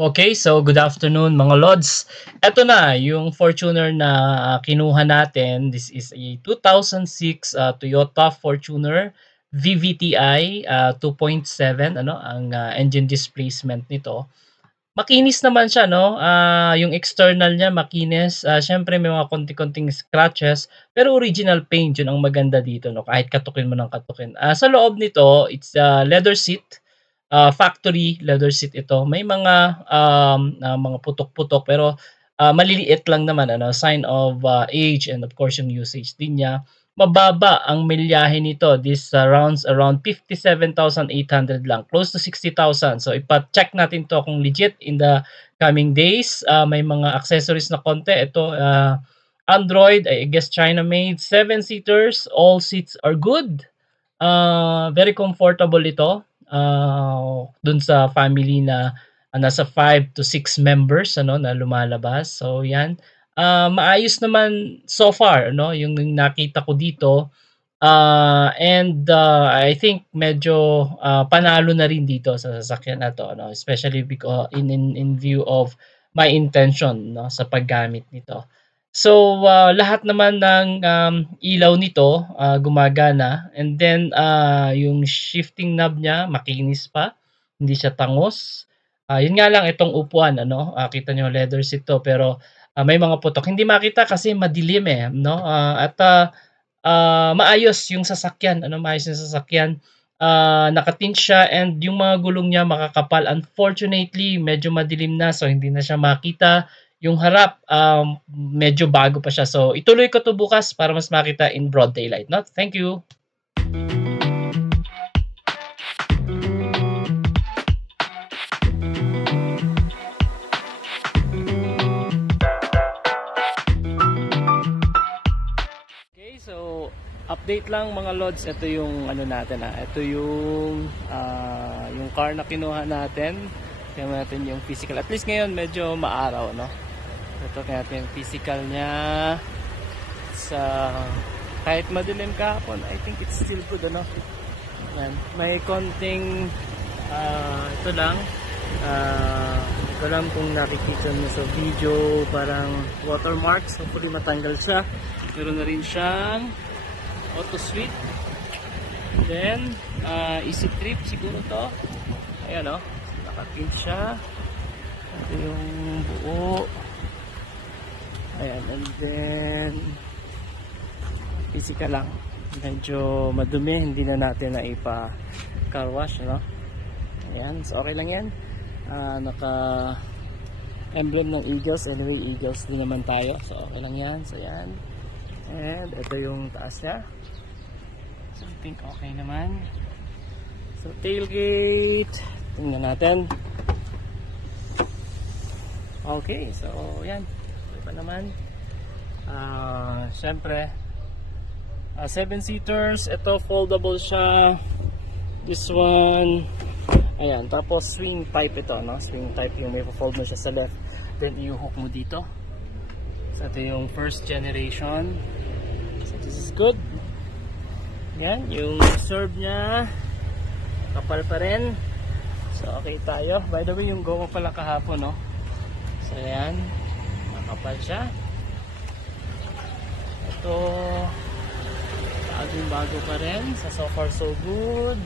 Okay, so good afternoon mga Lods. Eto na yung Fortuner na kinuha natin. This is a 2006 Toyota Fortuner VVTi 2.7 ang engine displacement nito. Makinis naman siya no. Yung external niya makinis. Syempre may mga konti-konting scratches pero original paint yun ang maganda dito no. Kahit katukin mo ng katukin. Sa loob nito, it's leather seat. Factory leather seat ito. May mga putok-putok pero maliliit lang naman ano, sign of age and of course yung usage din niya. Mababa ang milyahe nito. This rounds around 57,800 lang, close to 60,000. So ipa-check natin to kung legit in the coming days. May mga accessories na konti. Ito Android, I guess China made, 7 seaters, all seats are good. Very comfortable ito. Dun sa family na nasa 5 to 6 members ano na lumalabas. So yan. Maayos naman so far no yung nakita ko dito. And I think medyo panalo na rin dito sa sasakyan na to no, especially because in view of my intention no sa paggamit nito. So lahat naman ng ilaw nito gumagana, and then yung shifting knob niya makinis pa, hindi siya tangos. Yun nga lang itong upuan ano, kita niyo leather seat to pero may mga putok. Hindi makita kasi madilim eh no, at maayos yung sasakyan ano, maayos yung sasakyan. Naka-tint siya and yung mga gulong niya makakapal. Unfortunately, medyo madilim na so hindi na siya makita. Yung harap, medyo bago pa siya. So, ituloy ko to bukas para mas makita in broad daylight. No? Thank you. Okay, so update lang mga Lods. Ito yung ano natin Ito yung car na kinuha natin. Tingnan natin yung physical. At least ngayon medyo maaraw, no? Ito natin yung physical niya. Kahit madilim kahapon, I think it's still good, ano? Yan. May konting ito lang kung nakikita nyo sa video, parang watermarks. Hopefully matanggal siya. Meron na rin siyang auto sweep. Then easy trip siguro to. Ayan o, naka-tint siya. Ito yung buo. Ayan, and then physical lang, medyo madumi, hindi na natin na ipa-car wash, no? Ayan, so okay lang yan. Naka emblem ng Eagles, anyway Eagles din naman tayo, so okay lang yan. So yan, and ito yung taas nya, so I think okay naman. So tailgate, tingnan natin. Okay, so yan, okay pa naman. Syempre 7-seaters, ito foldable siya. This one, ayan, tapos swing type ito, no? Swing type yung may fold mo siya sa left, then i-hook mo dito. So ito yung first generation. So this is good. Yan, yung serve nya kapal pa rin. So okay tayo. By the way, yung goma pala kahapon, no? So yan, nakapal siya. Ito bago pa rin. So far so good.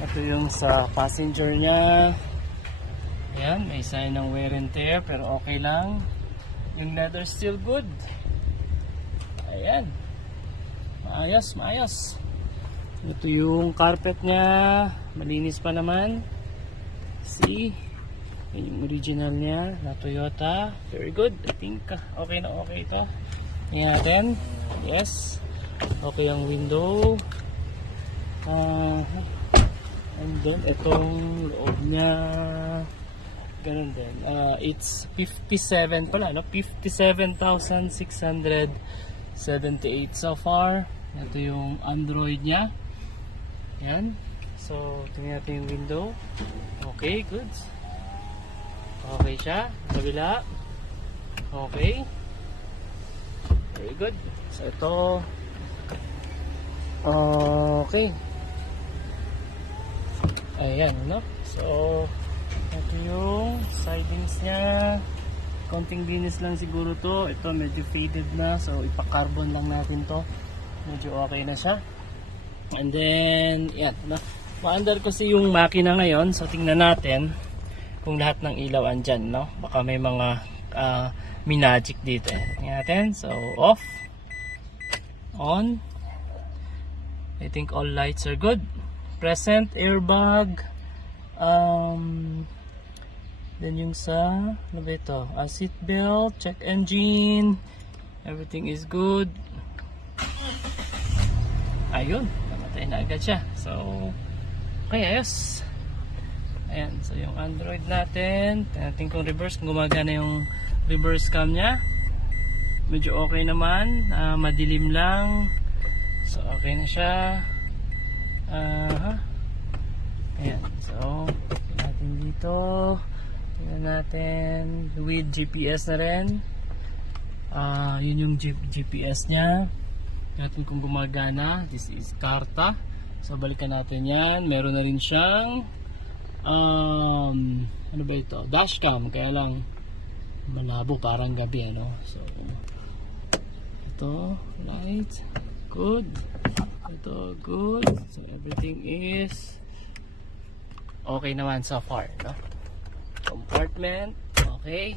Ito yung sa passenger nya. Ayan, may sign ng wear and tear pero okay lang. Yung leather still good. Ayan, maayos. Ito yung carpet nya, malinis pa naman. See, yung original nya na Toyota, very good. I think okay na okay ito. Tingnan natin. Yes, okay ang window. And then itong loob nya ganun din. It's 57 pala, no? 57,678 so far. Ito yung Android nya. Yan. So tingnan natin yung window. Okay, good. Okay siya. Kabila. Okay. Very good. So ito, okay. Ayan, no? So ito yung side lights niya. Konting linis lang siguro to. Ito medyo faded na. So ipa-carbon lang natin to. Medyo okay na siya. And then, yan. Ma-under kasi yung makina ngayon. So tingnan natin kung lahat ng ilaw andyan, no? Baka may mga minagic dito. Tingnan natin. So off. On. I think all lights are good. Present, airbag. Then yung sa, ano ba ito? Seat belt, check engine. Everything is good. Ayun, namatay na agad siya. So, okay, ayos. Ayan, so yung Android natin. Tingnan kung reverse, kung gumagana yung reverse cam niya. Medyo okay naman. Madilim lang. So, okay na siya. Ayan, so, natin dito. Tingnan natin with GPS na rin. Yun yung GPS nya. Natin kung gumagana. This is Karta. So balikan natin yan. Meron na rin siyang ano ba ito? Dashcam. Kaya lang malabo, parang gabi, ano? So ito, light, good. Ito, good. So everything is okay naman so far, no? Compartment, okay.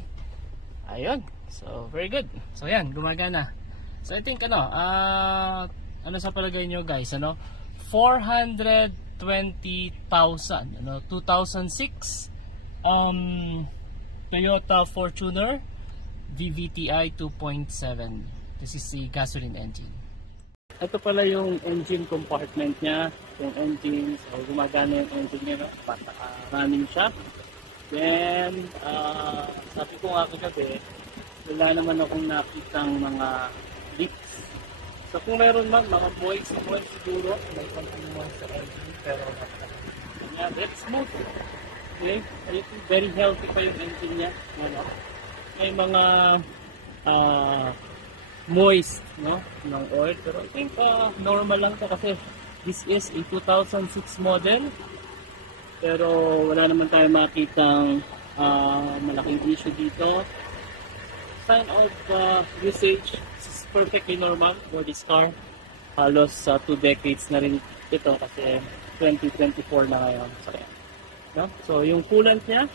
Ayun. So, very good. So, yan, gumagana. So, I think, ano sa palagay nyo, guys, 420,000, 2006 Toyota Fortuner VVTi 2.7. This is the gasoline engine. Ito pala yung engine compartment niya, yung engine. So, gumagana yung engine niya, running siya. Then, sabi ko nga kagabi, wala naman akong nakitang mga leaks. So kung meron man, mga moist siguro, may something moist sa engine, pero yeah, very smooth. Okay? I think very healthy pa yung engine niya. May mga moist, no, ng oil, pero I think normal lang to kasi this is a 2006 model. Pero wala naman tayo makitang malaking issue dito. Sign of usage is perfectly normal for this car. Halos 2 decades na rin ito kasi 2024 na ngayon. So, yeah. No? So yung coolant niya,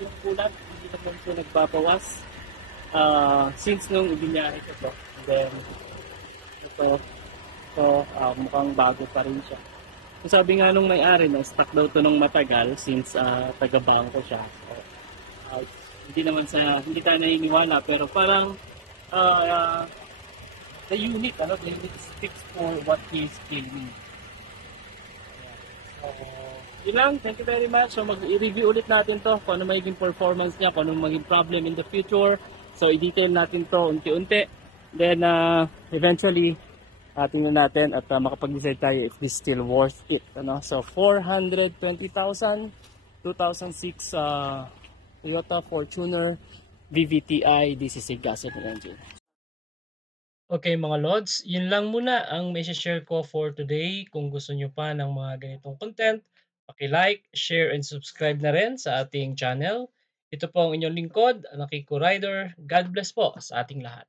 hindi naman siya nagbabawas since nung ibinyari ko to. And then ito mukhang bago pa rin siya. Sabi nga nung may-ari na stock daw to nung matagal since taga-bangko siya. So, hindi tayo naniniwala pero parang the unit speaks for what he is claiming. So, yun lang. Thank you very much. So mag-review ulit natin to kung ano magiging performance niya, kung ano magiging problem in the future. So i-detail natin to unti-unti. Then eventually tingnan natin at makapag-decide tayo if this still worth it. So 420,000 2006 Toyota Fortuner VVTi. This is a gasoline engine. Okay mga Lods, yun lang muna ang may share ko for today. Kung gusto nyo pa ng mga ganitong content, paki-like, share, and subscribe na rin sa ating channel. Ito po ang inyong lingkod, Nakiko Rider. God bless po sa ating lahat.